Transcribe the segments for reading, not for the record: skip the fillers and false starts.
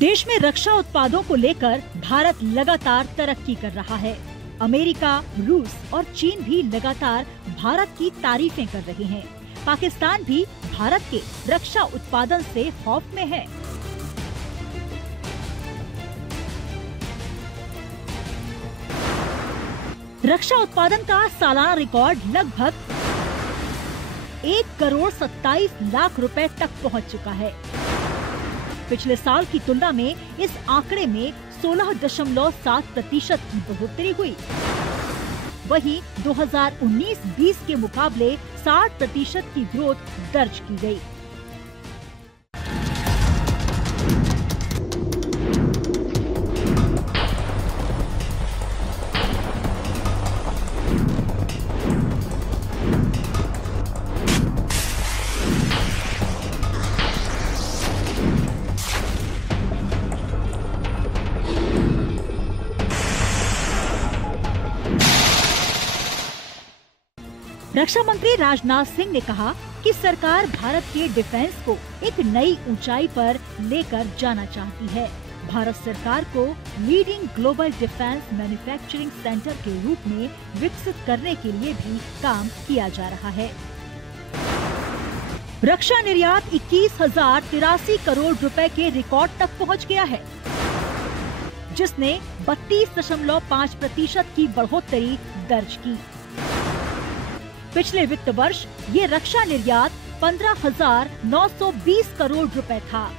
देश में रक्षा उत्पादों को लेकर भारत लगातार तरक्की कर रहा है। अमेरिका, रूस और चीन भी लगातार भारत की तारीफें कर रहे हैं। पाकिस्तान भी भारत के रक्षा उत्पादन से खौफ में है। रक्षा उत्पादन का सालाना रिकॉर्ड लगभग 1,27,00,000 रुपए तक पहुंच चुका है। पिछले साल की तुलना में इस आंकड़े में 16.7% की बढ़ोतरी हुई। वहीं 2019-20 के मुकाबले 60% की ग्रोथ दर्ज की गई। रक्षा मंत्री राजनाथ सिंह ने कहा कि सरकार भारत के डिफेंस को एक नई ऊंचाई पर लेकर जाना चाहती है। भारत सरकार को leading global defence manufacturing centre के रूप में विकसित करने के लिए भी काम किया जा रहा है। रक्षा निर्यात 21,083 करोड़ रुपए के रिकॉर्ड तक पहुंच गया है, जिसने 32.5% की बढ़ोतरी दर्ज की। पिछले वित्त वर्ष ये रक्षा निर्यात 15,920 करोड़ रुपए था।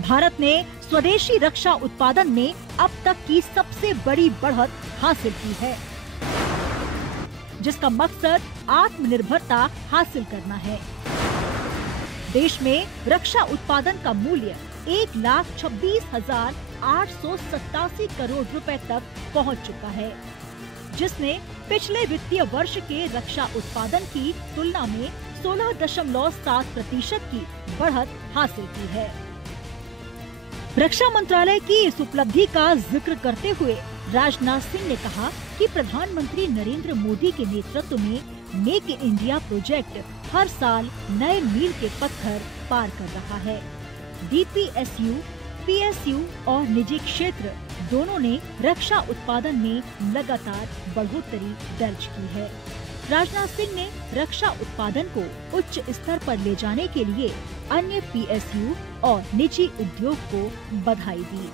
भारत ने स्वदेशी रक्षा उत्पादन में अब तक की सबसे बड़ी बढ़त हासिल की है, जिसका मकसद आत्मनिर्भरता हासिल करना है। देश में रक्षा उत्पादन का मूल्य 1,26,887 करोड़ रुपए तक पहुंच चुका है, जिसने पिछले वित्तीय वर्ष के रक्षा उत्पादन की तुलना में 16.7% की बढ़त हासिल की है। रक्षा मंत्रालय की इस उपलब्धि का जिक्र करते हुए राजनाथ सिंह ने कहा कि प्रधानमंत्री नरेंद्र मोदी के नेतृत्व में मेक इन इंडिया प्रोजेक्ट हर साल नए मील के पत्थर पार कर रहा है। DPSU, PSU और निजी क्षेत्र दोनों ने रक्षा उत्पादन में लगातार बढ़ोतरी दर्ज की है। राजनाथ सिंह ने रक्षा उत्पादन को उच्च स्तर पर ले जाने के लिए अन्य PSU और निजी उद्योग को बधाई दी।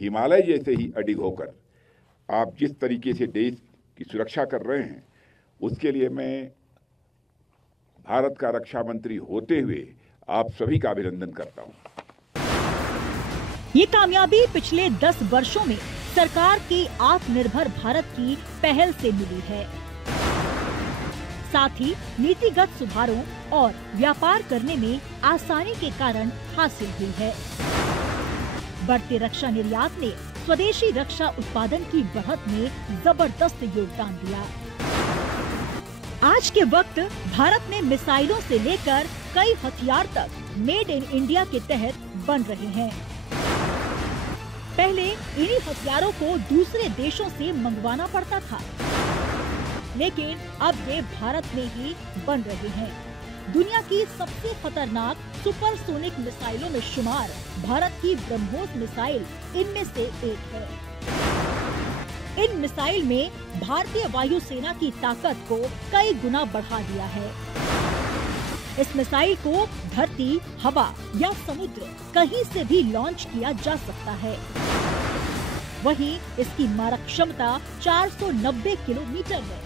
हिमालय जैसे ही अडिग होकर आप जिस तरीके से देश की सुरक्षा कर रहे हैं, उसके लिए मैं भारत का रक्षा मंत्री होते हुए आप सभी का अभिनंदन करता हूँ। ये कामयाबी पिछले 10 वर्षों में सरकार की आत्मनिर्भर भारत की पहल से मिली है। साथ ही नीतिगत सुधारों और व्यापार करने में आसानी के कारण हासिल हुई है। बढ़ते रक्षा निर्यात ने स्वदेशी रक्षा उत्पादन की बढ़त में जबरदस्त योगदान दिया। आज के वक्त भारत में मिसाइलों से लेकर कई हथियार तक मेड इन इंडिया के तहत बन रहे हैं। पहले इन्हीं हथियारों को दूसरे देशों से मंगवाना पड़ता था, लेकिन अब ये भारत में ही बन रहे हैं। दुनिया की सबसे खतरनाक सुपरसोनिक मिसाइलों में शुमार भारत की ब्रह्मोस मिसाइल इनमें से एक है। इन मिसाइल में भारतीय वायुसेना की ताकत को कई गुना बढ़ा दिया है। इस मिसाइल को धरती, हवा या समुद्र कहीं से भी लॉन्च किया जा सकता है। वहीं इसकी मारक क्षमता 490 किलोमीटर है,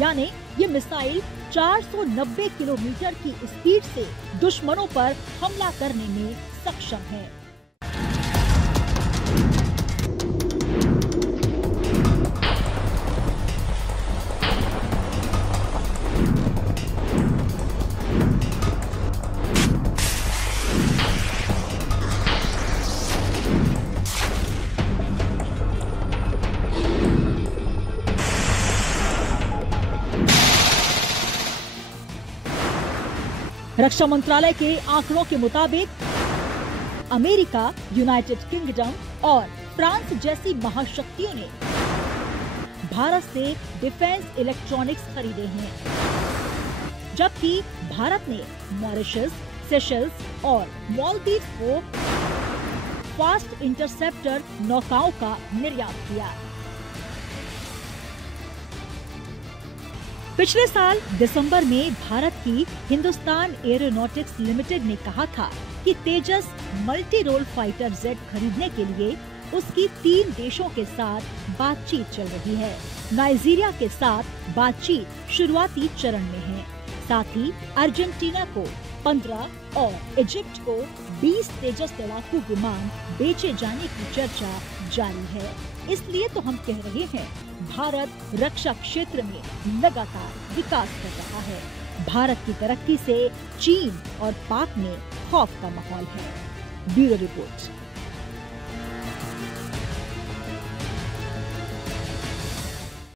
यानी ये मिसाइल 490 किलोमीटर की स्पीड से दुश्मनों पर हमला करने में सक्षम है। रक्षा मंत्रालय के आंकड़ों के मुताबिक अमेरिका, यूनाइटेड किंगडम और फ्रांस जैसी महाशक्तियों ने भारत से डिफेंस इलेक्ट्रॉनिक्स खरीदे हैं, जबकि भारत ने मॉरिशस, सेशल्स और मालदीव को फास्ट इंटरसेप्टर नौकाओं का निर्यात किया। पिछले साल दिसंबर में भारत की हिंदुस्तान एरोनॉटिक्स लिमिटेड ने कहा था कि तेजस मल्टी रोल फाइटर जेट खरीदने के लिए उसकी 3 देशों के साथ बातचीत चल रही है। नाइजीरिया के साथ बातचीत शुरुआती चरण में है। साथ ही अर्जेंटीना को 15 और इजिप्ट को 20 तेजस लड़ाकू विमान बेचे जाने की चर्चा जारी है। इसलिए तो हम कह रहे हैं, भारत रक्षा क्षेत्र में लगातार विकास कर रहा है। भारत की तरक्की से चीन और पाक में खौफ का माहौल है। Bureau report.